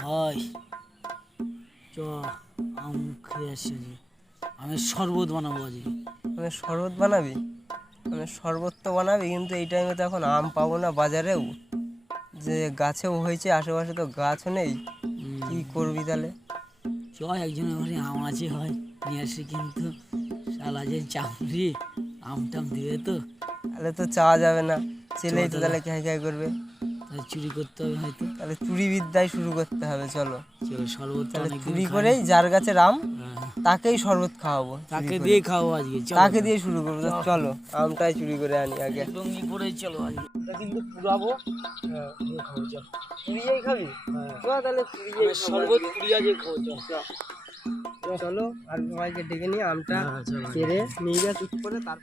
ভাই চ আম খেয়ে আজকে আমি শরবত বানাবো আজকে। মানে শরবত বানাবি? মানে শরবত তো বানাবি কিন্তু এই টাইমে তো এখন আম পাবো না বাজারেও। যে গাছেও হয়েছে আশেপাশে তো গাছও নেই। কি করবি তাহলে? চ একজনের ঘরে আম আছে হয় নিয়ে আসি কিন্তু। শালা যে চামড়ি আম টাম দিবে তো। তাহলে তো চাওয়া যাবে না। ছেলেই তো তাহলে। খাই খাই করবে। চুরি করতে হবে হয়তো। তাহলে চুরি বিদ্যায় শুরু করতে হবে চলো। চলো শরবত তাহলে চুরি করেই যার গাছের আম না। হ্যাঁ, তাকেই শরবত খাওয়াবো তাকে দিয়ে খাব আজকে তাকে দিয়ে শুরু করব চলো। আমটাই চুরি করে আনি আগে। লুঙ্গি পরেই চলো আজকে। কিন্তু পুরাবো। হ্যাঁ খাব চল। খাবি? হ্যাঁ। তাহলে শরবত পুড়িয়া যে খাব চল। চলো আর সবাইকে ডেকে নিয়ে আমটা হ্যাঁ, নিয়ে যা চুপ করে তার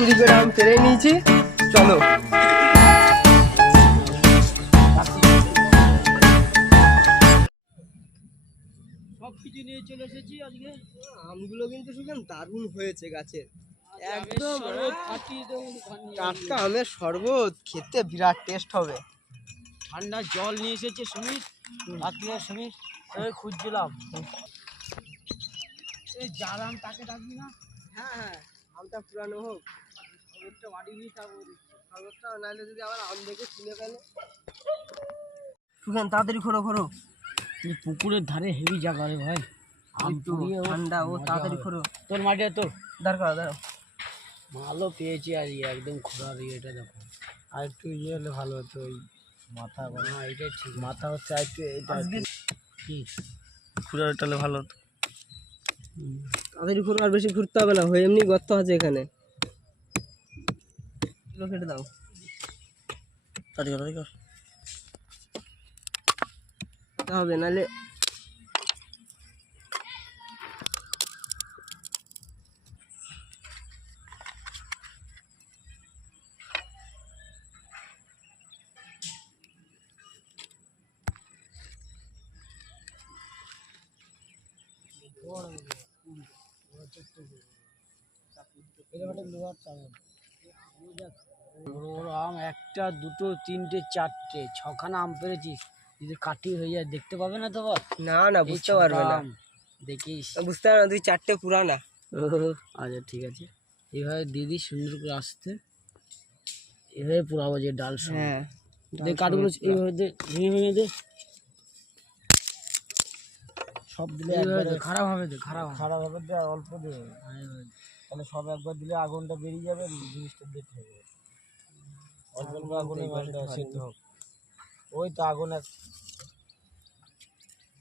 চুরি করে আম পেরে নিয়েছি। চলো। সব কিছু নিয়ে চলে এসেছি আজকে। আমগুলো কিন্তু শুধু দারুণ হয়েছে গাছের। একদম। টাটকা আমের শরবত খেতে বিরাট টেস্ট হবে। ঠান্ডা জল নিয়ে এসেছে সুমিত রাত্রে সুমিত ওই খুঁজছিলাম। এই যার আম তাকে ডাকবি না? হ্যাঁ হ্যাঁ। আমটা পুরানো হোক বাড়ি নিয়ে নাহলে যদি আবার আম দেখে ফেলে। সুখান তাড়াতাড়ি খোরো খোরো পুকুরের ধারে হেভি জায়গা রে ভাই। আম পুড়িয়ে ঠান্ডা ও তাড়াতাড়ি। খোরো তোর মাঠে তোর। দাঁড়া দাঁড়াও ভালো পেয়েছি আর একদম খোলার ইয়েটা দেখো। আর একটু ইয়ে হলে ভালো হতো ওই মাথা না এটাই ঠিক। মাথা হচ্ছে আর একটু এটা কি। টালে ভালো হতো। তাড়াতাড়ি ঘুরো আর বেশি ঘুরতে হবে না হয়ে এমনি গর্ত আছে এখানে। এগুলো কেটে দাও। তাড়াতাড়ি তাড়াতাড়ি কর। তা হবে নাহলে লোহার চামচ বড় বড় আম একটা দুটো তিনটে চারটে ছখানা আম পেরেছিস। যদি কাটি হয়ে যায় দেখতে পাবে না তো বল? না না বুঝতে পারবে না। আম দেখিস। বুঝতে পারবে না তুই চারটে পুরানা। আচ্ছা ঠিক আছে। এইভাবে দিদি সুন্দর করে আসতে। এভাবে পুরাবো যে ডাল হ্যাঁ কাঠগুলো এইভাবে দে ভেঙে ভেঙে দে। সব দিলে একবারে খারাপ হবে খারাপ খারাপ হবে দে অল্প দে তাহলে সব একবার দিলে আগুনটা বেরিয়ে যাবে জিনিসটা দেখতে হবে অল্প অল্প আগুনে মালটা সিদ্ধ হোক ওই তো আগুন এক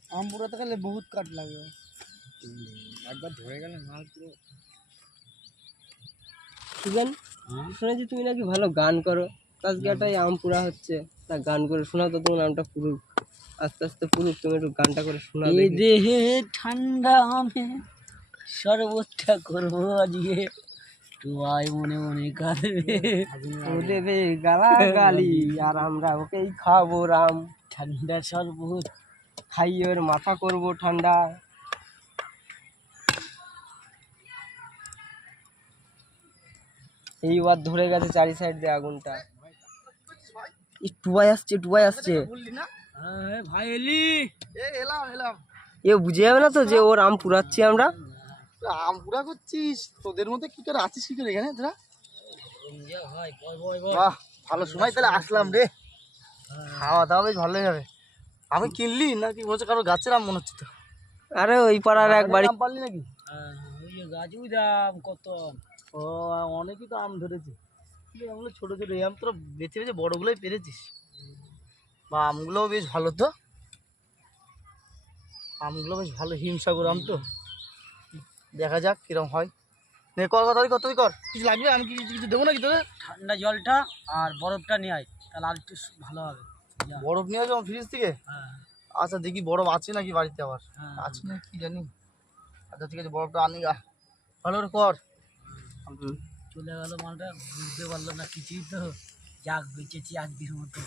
আম পুরাতে গেলে বহুত কাঠ লাগবে একবার ধরে গেলে মাল পুরো সুগেন শুনেছি তুমি নাকি ভালো গান করো। আজকে একটা এই আম পুরা হচ্ছে তা গান করে শোনাও তো তোমার নামটা পুরুক আস্তে আস্তে পুরো তুমি একটু গানটা করে শোনা দেহে ঠান্ডা আমি শরবতটা করব আজকে। টুয়াই মনে মনে কাঁদবে। ও দেবে গালা গালি আর আমরা ওকেই খাব রাম। ঠান্ডা শরবত। খাইয়ে ওর মাথা করব ঠান্ডা। এইবার ধরে গেছে চারি সাইড দিয়ে আগুনটা। টুবাই আসছে টুবাই আসছে। ভাই এলি। এ বুঝে যাবে না তো যে ওর আম পুরাচ্ছি আমরা? আম পুরা করছিস? তোদের মধ্যে কি করে আছিস কি করে এখানে? তোরা? বাহ ভালো সময় তাহলে আসলাম রে। খাওয়া দাওয়া বেশ ভালোই হবে। আমি কিনলি নাকি বলছে কারও গাছের আম মনে হচ্ছে তো আরে ওই পাড়ার এক বাড়ি আম পারলি নাকি? হ্যাঁ, ওই যে গাছুই দাম কত ও অনেকই তো আম ধরেছে। ছোটো ছোটো এই আম তোরা বেছে বেছে বড়গুলোই পেরেছিস। বা আমগুলোও বেশ ভালো তো। আমগুলো বেশ ভালো হিমসাগর আম তো। দেখা যাক কিরম হয়। নে কর কথা কত কর কিছু লাগবে? আমি কি কিছু কিছু দেবো নাকি তোদের? ঠান্ডা জলটা আর বরফটা নিয়ে আয় তাহলে আর একটু ভালো হবে। বরফ নিয়ে আসব ফ্রিজ থেকে? হ্যাঁ। আচ্ছা দেখি বরফ আছে নাকি বাড়িতে আবার? হ্যাঁ। আছে না কি জানি। আচ্ছা ঠিক আছে বরফটা আনি গা ভালো করে কর। চলে গেল মালটা বুঝতে পারল না কিছুই তো। যাক বেঁচেছি আজকের মতো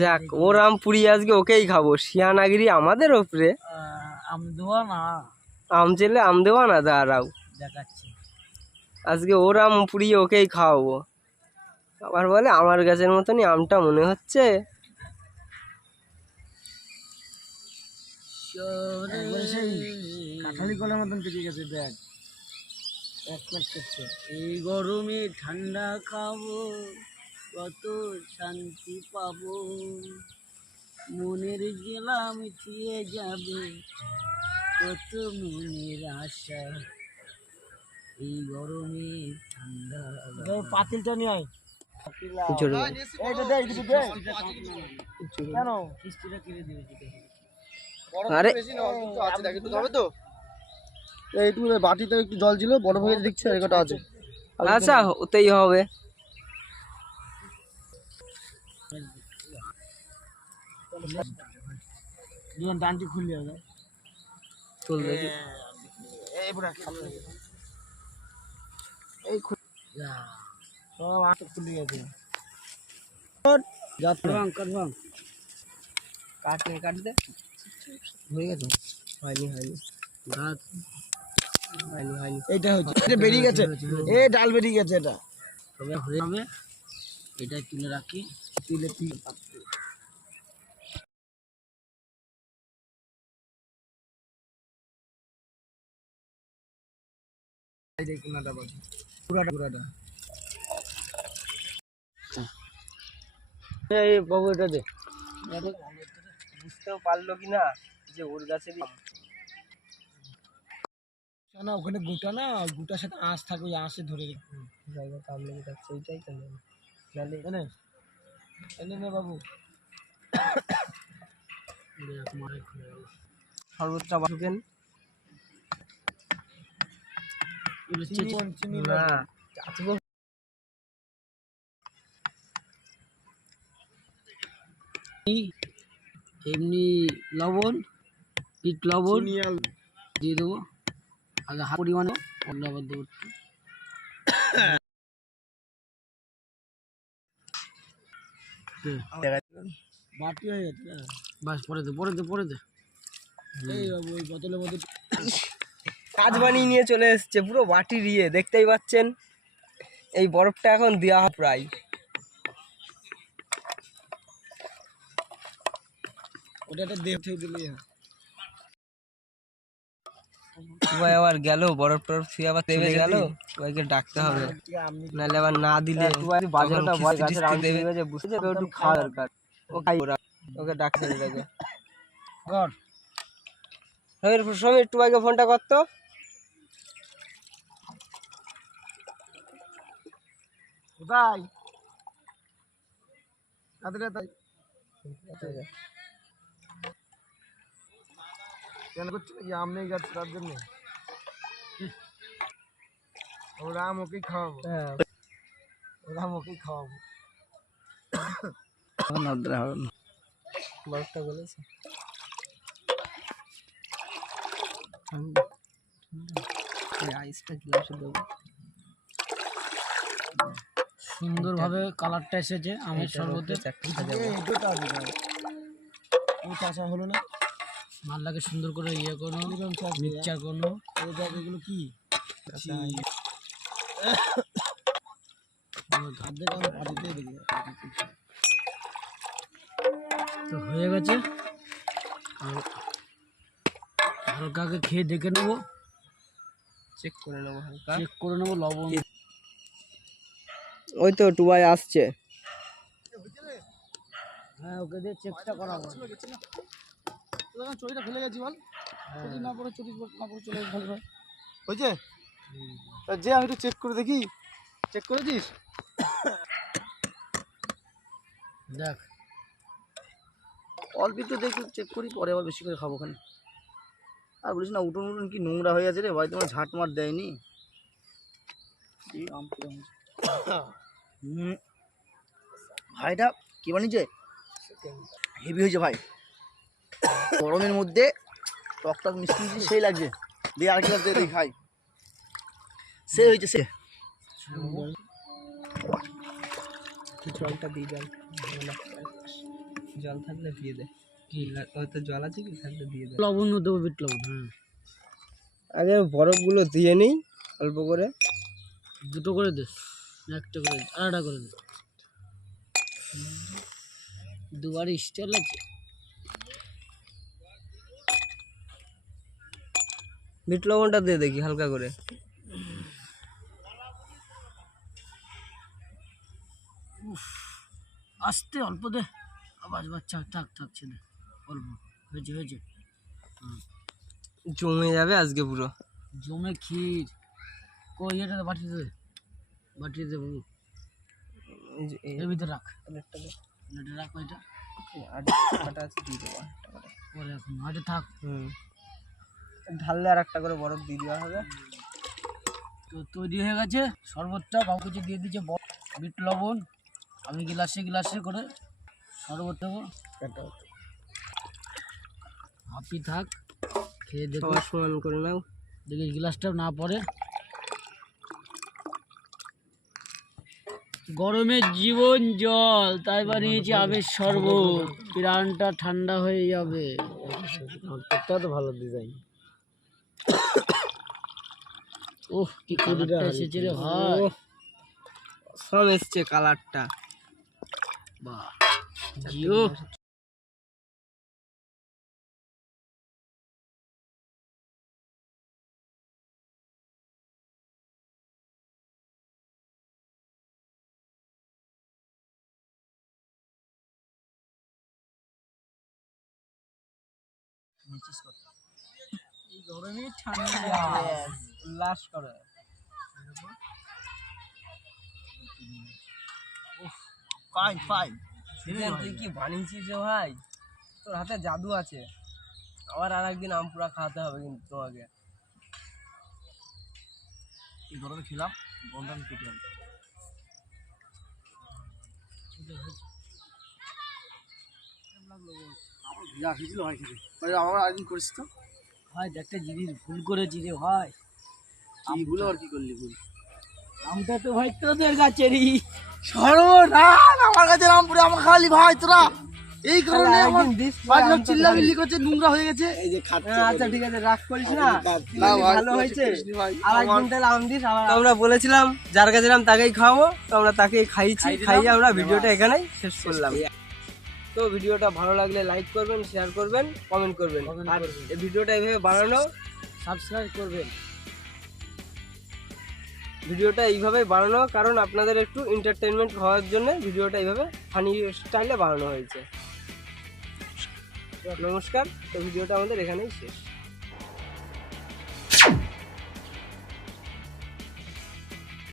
যাক ওর আম পুড়িয়ে আজকে ওকেই খাব। শিয়ানাগিরি আমাদের ওপরে। আম দেওয়া না? আম চেলে আম দেওয়া না দাঁড়াও। দেখাচ্ছি। আজকে ওর আম পুড়িয়ে ওকেই খাওয়াবো। আবার বলে আমার গাছের মতনই আমটা মনে হচ্ছে। কাঁঠালি কলের মতন পেকে গেছে দেখ। এক এই গরমে ঠান্ডা খাব। কত শান্তি পাবো। মনের গেলা মিটিয়ে যাবে কত মনের আশা। এই গরমে ঠান্ডা পাতিলটা নিয়ে আয়। ছোট এইটা দে কিছু দে কেন? কিস্তিটা কিনে দিবে যেটা আরে। বেশি না অল্প একটু আছে দেখ একটু হবে। তো এইটুকু বাটিতে একটু জল ছিল বড় হয়ে দেখছি আর কটা আছে আচ্ছা ওতেই হবে দুজন ডানটি খুললে হবে তুল দেখি এই পুরো এই সব আট খুলে গেছে কাটবাং কাটবাং কাট নে কাট দে হয়ে গেছে হয়নি হয়নি গাছ হয়নি হয়নি এইটা হচ্ছে এটা বেরিয়ে গেছে এ ডাল বেরিয়ে গেছে এটা তবে হয়ে যাবে এটা তুলে রাখি তিলে তিল এই দেখ কোনাটা বাকি পুরাটা পুরাটা এই বাবু এটা দে। বুঝতেও পারল কি না যে ওর আম। না ওখানে গোটা না গোটার সাথে আঁশ থাকে ওই আঁশে ধরে জায়গা তো আম লেগে থাকছে ওইটাই তো নেই। এনে এনে নে বাবু। দেখ মারে খুলে গেল সর্বোচ্চ বাসুকেন না। এমনি লবণ বিট লবণ দিয়ে দেবো। আগে হাফ পরিমাণে আবার দেবো। বাটি হয়ে গেছে বাস পরে দে পরে দে পরে দে। এই বাবু ওই বোতলের মধ্যে কাজ বানিয়ে নিয়ে চলে এসছে পুরো বাটি দিয়ে দেখতেই পাচ্ছেন? এই বরফটা এখন দেওয়া হয় প্রায়। দিলেই হয়। আবার গেল বরফ টরফ ছুঁয়ে আবার চলে গেল সবাইকে ডাকতে হবে। নাহলে আবার না দিলে বাজারটা দেবে। দেবে বুঝতে তো একটু খাওয়া দরকার। ও খাই ওরা। ওকে ডাকতে তাকে। কর সমীর সমীর একটু আগে ফোনটা করতো কোথায় তাদের তাই কেন করছে নাকি আম নেই গাছ তার জন্য ওরা আমাকেই খাওয়াবো হ্যাঁ ওরা আমাকেই খাওয়াবো বরফটা বলেছে আইসটা গ্লাসে দেবো সুন্দরভাবে কালারটা এসেছে আমের শরবতে ও চাষা হলো না? মালটাকে সুন্দর করে ইয়ে করো মিক্সচার করো। এগুলো কি? তো হয়ে গেছে। আর হালকাকে খেয়ে দেখে নেব। চেক করে নেব হালকা। চেক করে নেব লবণ। ওই তো টুবাই আসছে। হ্যাঁ ওকে দিয়ে চেকটা করাবো চড়িটা ফেলে গেছি বল। চটি না পরে না পরে চলে ভালো হয় হয়েছে? তা যে আমি একটু চেক করে দেখি। চেক করেছিস? দেখ। অল্প একটু দেখি চেক করি পরে আবার বেশি করে খাব ওখানে আর বলিস না উঠুন উঠুন কি নোংরা হয়ে আছে রে বাড়িতে আমার ঝাঁট মার দেয়নি। আম। ভাইটা কি বানিয়েছে? হেভি হয়েছে ভাই। গরমের মধ্যে টক টক মিষ্টি মিষ্টি সেই লাগছে। দিয়ে আর কি দিয়ে খাই। সে হয়েছে সে জলটা দিয়ে জল। জল থাকলে দিয়ে দে। কি হয়তো জল আছে কি? থাকলে দিয়ে দে। লবণ দেবো বিট লবণ হ্যাঁ। আগে বরফগুলো দিয়ে নিই অল্প করে। দুটো করে দে। একটা করে আরেকটা করে দে। দুবার স্টাইল আছে। বিট লবণটা দিয়ে দেখি হালকা করে। আস্তে অল্প দে। আবার বাচ্চা থাক থাকছে ছেলে অল্প। হয়েছে হয়েছে। জমে যাবে আজকে পুরো। জমে ক্ষীর। কই এটা দে, বাটিতে দে। বাটিতে দে বাবু এই যে এই এর ভিতরে রাখ। প্লেটটা দে। রাখ আর কটা আছে দিয়ে দেবো পরে এখন হয়তো থাক। হুম। ঢাললে আর একটা করে বরফ দিয়ে দেওয়া হবে। তো তৈরি হয়ে গেছে। শরবতটা বাবু কিছু দিয়ে দিচ্ছে বিট লবণ। আমি গ্লাসে গ্লাসে করে শরবত দেবো। হাপি থাক। খেয়ে দেখো। সমান করে নাও। দেখি গ্লাসটা না পড়ে। গরমের জীবন জল তাই বানিয়েছি আবির শরবত। প্রাণটা ঠান্ডা হয়ে যাবে। তো ভালো ডিজাইন ওহ কি কালারটা এসেছে রে ভাই। সব এসছে কালারটা। বাহ। জিও। গরমে ঠান্ডা উল্লাস করে। ফাইন ফাইন তুই কি বানিয়েছিস রে ভাই? তোর হাতে জাদু আছে। আবার আর একদিন আম পুরা খাওয়াতে হবে কিন্তু তোমাকে। এই গরমে খেলাম আমি কেটে মানে আমার আরেকদিন করিস তো। ভাই একটা জিনিস ভুল করেছি রে ভাই কি ভুল আর কি করলি ভুল? আমটা তো ভাই তোদের গাছেরই। সর্বনাশ! আমার কাছে রামপুরে আমার খালি ভাই তোরা। এই কারণে আমার বাড়ির লোক করছে নোংরা হয়ে গেছে। এই যে হ্যাঁ, আচ্ছা ঠিক আছে রাগ করিস না না ভালো হয়েছে। আর একদিন তাহলে আম দিস আমরা বলেছিলাম যার কাছে এলাম তাকেই খাওয়াবো তো আমরা তাকেই খাইছি খাইয়ে আমরা ভিডিওটা এখানেই শেষ করলাম। তো ভিডিওটা ভালো লাগলে লাইক করবেন শেয়ার করবেন কমেন্ট করবেন। আর এই ভিডিওটা এইভাবে বানানো সাবস্ক্রাইব করবেন। ভিডিওটা এইভাবে বানানো কারণ আপনাদের একটু এন্টারটেনমেন্ট হওয়ার জন্য ভিডিওটা এইভাবে ফানি স্টাইলে বানানো হয়েছে। নমস্কার তো ভিডিওটা আমাদের এখানেই শেষ।